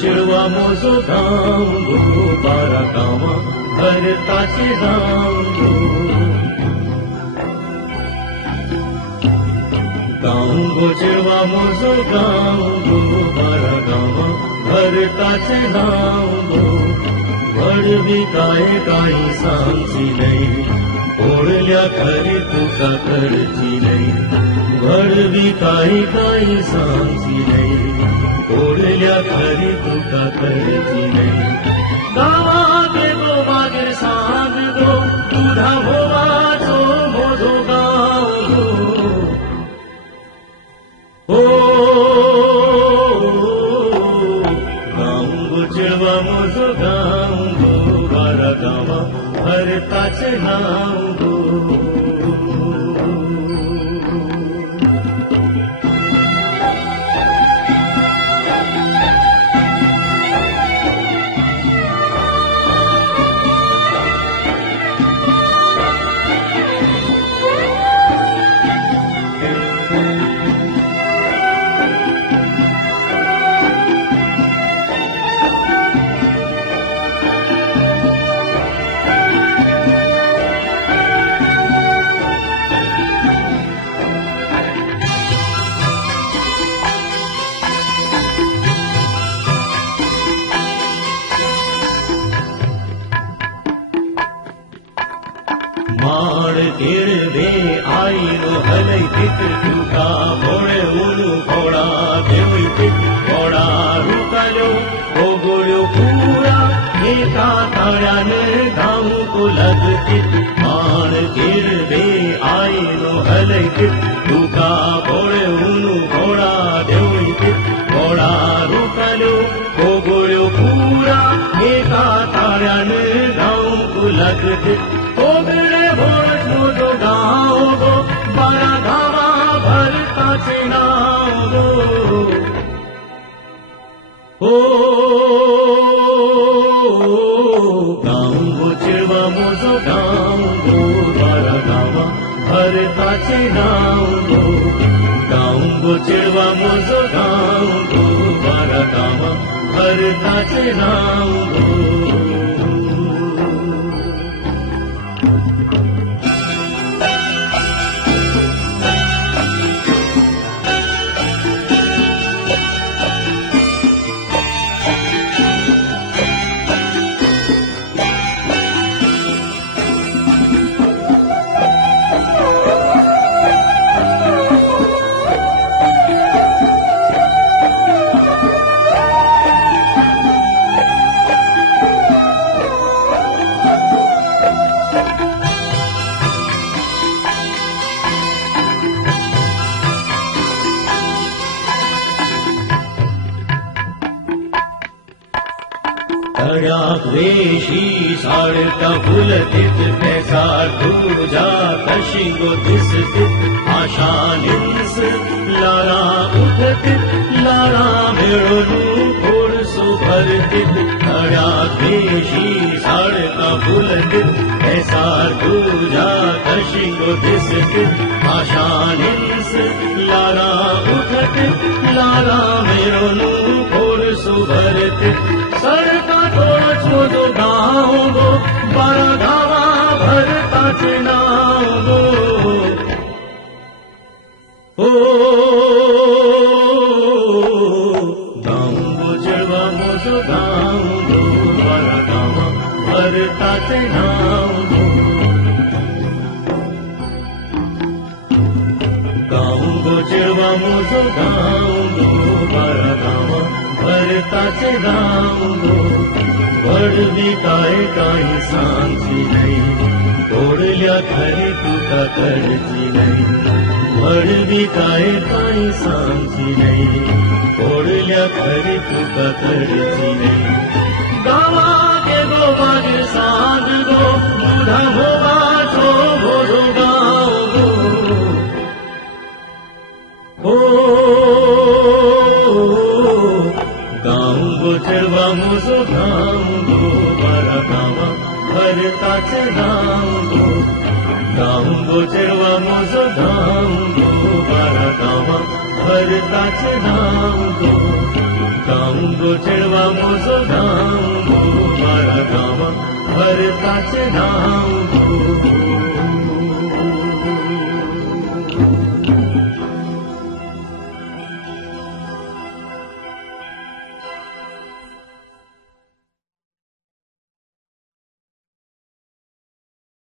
चिड़वा मोजो गांगो बारा गावा भरताचे गांगो गांगो चिड़वा मोजो गांगो बारा गावा भरताचे गांगो वडवी काय काही सांगची नाही ओढल्या खरी तुका करची नाही वडवी काही सांगची नाही ओढल्या खरी तुका करची नाही गावागे गो मागे सांग गो तुझा भोवाचो मोजो गांगो हो गांगो चिड़वा मोजो गांगो बारा गावा भरताचे गांगो माड़ गिरवे आईनो हलै तित टूटा मोड़े उनु घोड़ा देवी तित घोड़ा रुकलो ओगोळ्यो पूरा एका ताळ्याने धावू को लगतित माड़ गिरवे आईनो हलै तित टूटा मोड़े उनु घोड़ा देवी तित घोड़ा रुकलो ओगोळ्यो पूरा एका ताळ्याने धावू को लगतित ओगळे भोजो गाव गो बारा गावा भरताचे नाव गो हो गांगो चिड़वा मोजो गांगो बारा गावा भरताचे नाव गो गांगो चिड़वा मोजो गांगो बारा गावा भरताचे नाव गो तड्याक वेशी साडता फुलतीत पैसा तुझा कशी गो दिसतीत आशा निंस लारा उठतीत लारा मिळून थोडसो भरतीत तड्याक वेशी साडता फुलतीत पैसा तुझा कशी गो दिसतीत आशा निंस लारा उठतीत लारा मिळून थोडसो भरतीत सड़का थोड़ा छोड़ो गाँव गो बारा गावा भरताचे नाव गो हो गांगो चिड़वा मोजो गांगो बारा गावा भरताचे नाव गो गांगो चिड़वा मोजो गांगो बारा गावा भरताचे गांगो वडवी काय काही सांगची नाही ओढल्या खरी तुका करची नाही वडवी काय काही सांगची नाही ओढल्या खरी तुका करची नाही गावागे गो मागे सांग गो तुझा भोवाचो भोजो गाव गो हो गांगो चेडवा म्हजो गांव बारा गांवा भरताचे गांव चेडवा म्हजो गांव बारा गांवा भरताचे गांव चेडवा म्हजो गांव बारा गांवा भरताचे